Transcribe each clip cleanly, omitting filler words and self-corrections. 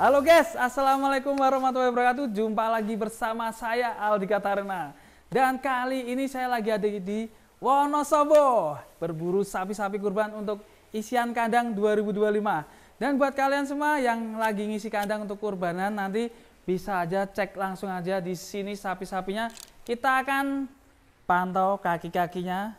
Halo guys, assalamualaikum warahmatullahi wabarakatuh. Jumpa lagi bersama saya Aldi Katarina. Dan kali ini saya lagi ada di Wonosobo, berburu sapi-sapi kurban untuk isian kandang 2025. Dan buat kalian semua yang lagi ngisi kandang untuk kurbanan, nanti bisa aja cek langsung aja di sini sapi-sapinya. Kita akan pantau kaki-kakinya,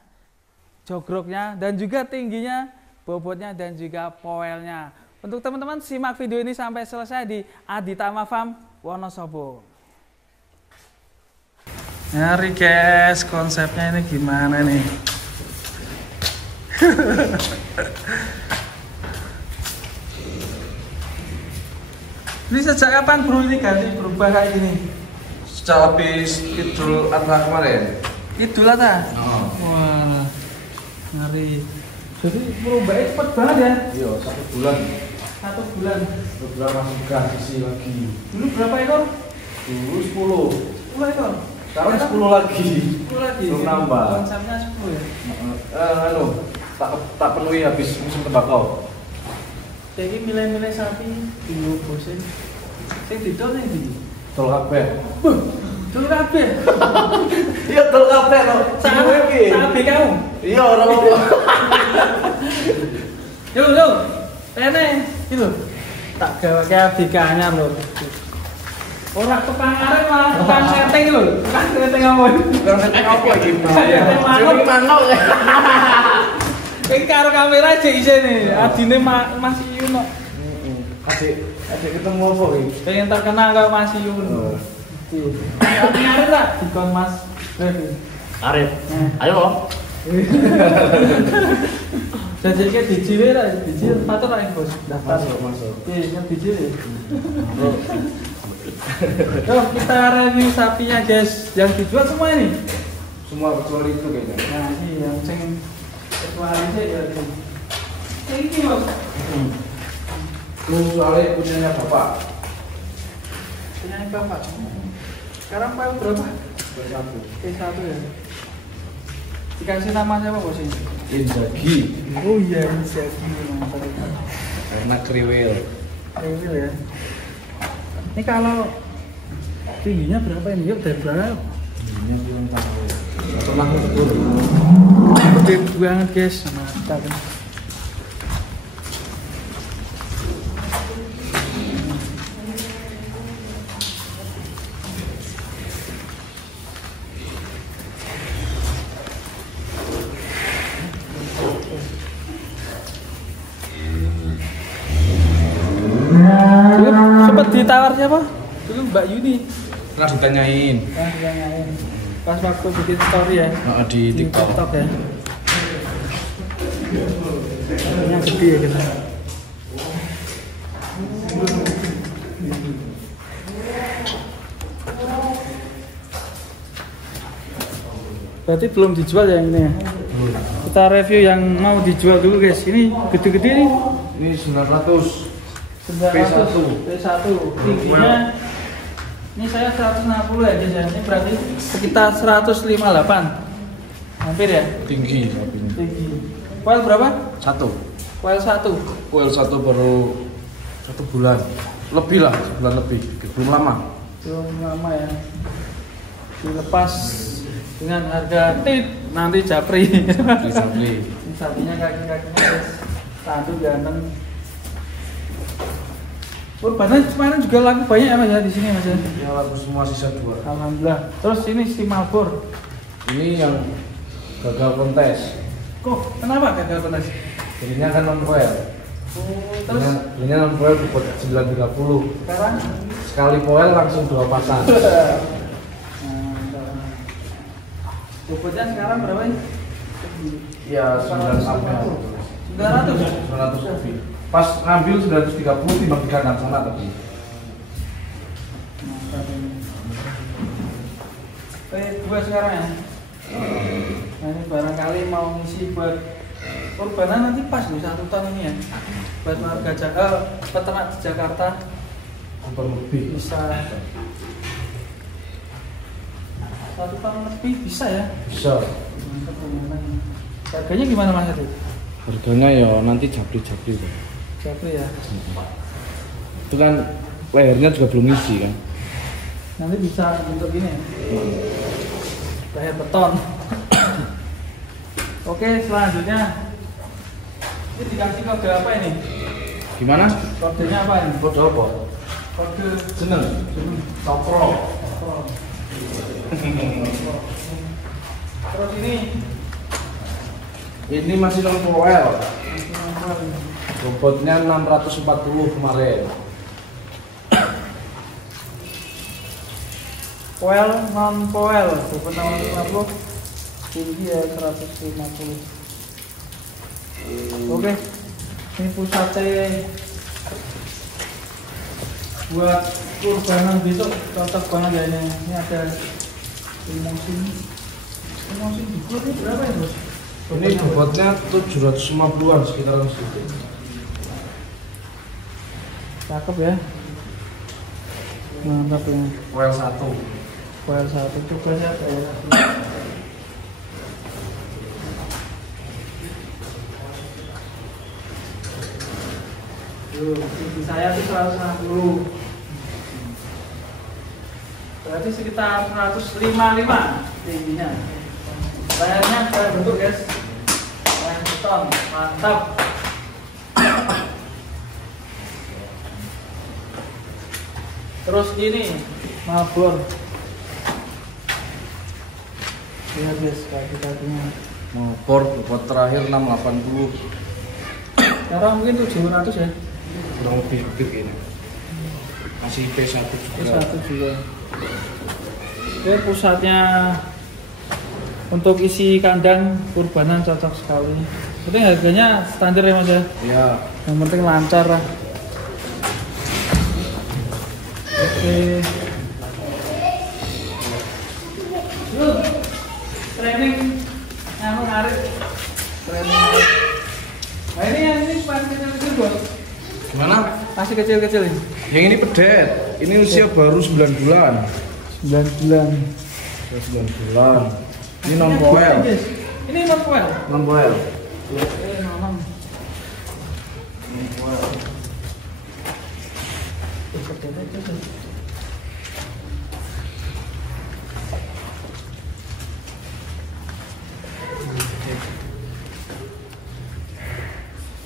jogroknya, dan juga tingginya, bobotnya, dan juga poelnya. Untuk teman-teman simak video ini sampai selesai di Aditama Farm Wonosobo. Nyari guys, konsepnya ini gimana nih? Ini sejak kapan bro ini ganti berubah kayak gini? Sejak habis Idul Adha kemarin. Idul Adha? Oh. Wah, ngeri. Jadi berubahnya cepet banget ya? Iya, 1 bulan. 1 bulan. Beberapa masuk ganti lagi. Dulu berapa ekor? Dulu 10 ekor. Sekarang 10 lagi. 10 lagi. Belum nambah. Konsepnya 10 ya? Tak penuhi habis musim tembakau. Jadi milih-milih sapi di bosen. Sing didol ning ndi? Tol kabeh. Dol kabeh. Iya, tol kabeh to. Sapi kamu. Iya, ora apa. Yo. Rene, iki lho. Tak gaweke abdikanya lho. Ora tukang arek malah tukang setting lho. Tukang setting ngomong. Tukang setting apa iki? Sing manuk. Iki karo kamera aja isine. Adine Mas Yun kok. Adik ketemu apa iki? Pengen terkenal karo Mas Yun. Arep tak dikon Mas. Arif, ayo. Jadi kayak dijiwe lah, dijiwe patut lah bos. Daftar Masuk. Iya, yang dijiwe. Yuk kita review sapinya guys, yang dijual semua ini. Semua kecuali itu kayaknya. Nah ini yang sing kecuali aja ya. Ini bos. Itu soalnya punyanya bapak. Punya bapak. Sekarang paling berapa? Satu. P1 ya. Dikasih nama siapa bos ini? Inzaghi. Oh iya, Inzaghi mantap. Enak kriwil. Kriwil ya. Ini kalau tingginya berapa ini? Yuk dari berapa? Ini belum tahu. Pernah ngukur. Gede banget guys, mantap. Sempat ditawar siapa? Dulu Mbak Yuni. Pernah ditanyain. Pas waktu bikin story ya. Di TikTok. Ya. Ini gede ya kita. Berarti belum dijual ya ini ya? Kita review yang mau dijual dulu guys. Ini gede-gede nih. Ini 900. P1 tingginya ini saya 160 ya guys ya. Ini berarti sekitar 158 hampir ya Tinggi sapinya. tinggi. Kuel berapa? 1. Kuel 1 Kuel 1 baru 1 bulan. Lebih lah, sebulan lebih. Belum lama. belum lama ya, dilepas dengan harga tip nanti japri. Di Ini sapinya kaki-kakinya guys, tanduk ganteng. Kurbanan kemarin juga laku banyak ya mas ya di sini mas ya. Ya laku semua sisa 2. Alhamdulillah. Terus ini si Malbor. Ini yang gagal kontes. Kok kenapa gagal kontes? Jadinya kan non foil. Terus Belinya non foil buat 930. sekarang Sekali foil langsung 2 pasang. bobotnya sekarang berapa ini? Ya 900 sampai 900. 900 lebih. Pas ngambil 930 timbang di kandang sana tadi. Dua sekarang ya. Nah, ini barangkali mau ngisi buat kurbanan nanti pas loh 1 ton ini ya. Buat warga peternak di Jakarta Kurang lebih. bisa 1 ton lebih bisa ya. Bisa. Mantap lumayan. Harganya gimana mas Adi? Harganya ya nanti japri-japri. Japri ya. Itu kan lehernya juga belum isi kan. Nanti bisa bentuk ini ya. Leher beton. Oke, selanjutnya ini dikasih kode apa ini? Gimana? Kodenya apa ini? Kode apa? Kode Jeneng. Sopro. Terus Ini masih non poel. Bobotnya 640 kemarin. poel non poel, bobot 650, tinggi ya 150. Oke, ini pusatnya buat kurbanan besok cocok banget ya ini. Ini ada limousine juga ini berapa ya bos? Ini bobotnya 750-an sekitaran segitu. Cakep ya, mantap ya. Poel 1. Poel 1 coba siapa ya? Tinggi saya itu 160, berarti sekitar 155 tingginya. Layarnya kayak bentuk guys, layar beton, mantap. Terus ini mabur, lihat guys kaki-kakinya. Motor bobot terakhir 680. Sekarang mungkin 700 ya. Kurang lebih gede ini. Masih P1 juga. P1 juga. Oke, pusatnya untuk isi kandang kurbanan cocok sekali. Penting harganya standar ya mas ya. Iya. Yang penting lancar lah. Oke. Yuk, training nganu ngarit. Training ngarit. Nah ini yang ini masih kecil-kecil bos. Gimana? Masih kecil-kecil ini. Yang ini pedet. Ini usia baru 9 bulan. 9 bulan. 9 bulan. Ini non poel. Ini non poel. Non poel. Non. Non poel.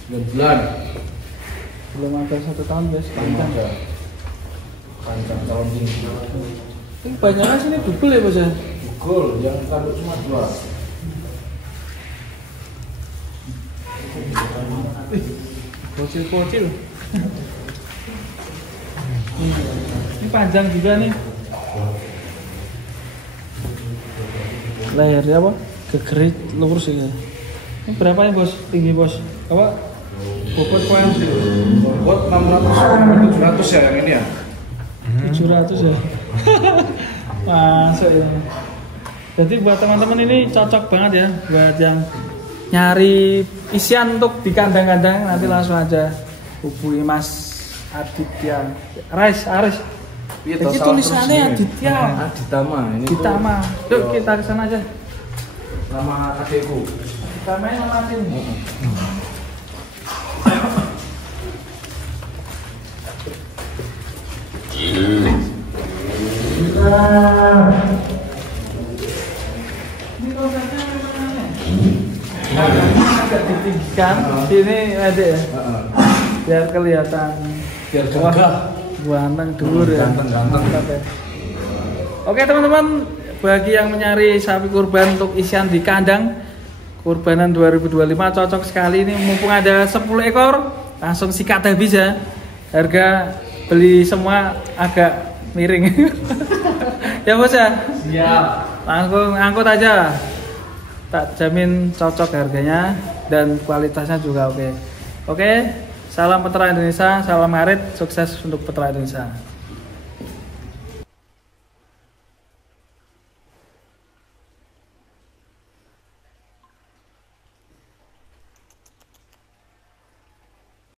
9 bulan. Belum ada 1 tahun guys. Panjang ada. Panjang tahun ini. Ini banyaknya sini double ya bos ya. Gol yang tanduk cuma 2. Bocil-bocil. Ini panjang juga nih. Lehernya apa? Gegerit lurus ya. Ini berapa ya bos? Tinggi bos? Apa? Bobot poel sih. Bobot 600 700 ya yang ini ya. 700 ya. Masuk ya. Jadi buat teman-teman ini cocok banget ya buat yang nyari isian untuk di kandang-kandang, nanti langsung aja hubungi Mas Aditya. Aris. Jadi tulisannya Aditya. Aditama ini. Aditama. Yuk kita ke sana aja. Nama adekku. Aditama nama adikmu. Ini konsepnya memang aneh. Agak ditinggikan, sini ada ya, biar kelihatan, Biar gagah. ganteng dhuwur ya. Ganteng. Mantap ya. Oke teman-teman, bagi yang mencari sapi kurban untuk isian di kandang kurbanan 2025 cocok sekali ini, mumpung ada 10 ekor langsung sikat habis ya. Harga beli semua agak miring. Ya bos ya? Siap. Langsung angkut aja. Tak jamin cocok harganya dan kualitasnya juga oke. Oke, salam peternak Indonesia, salam ngarit, sukses untuk peternak Indonesia.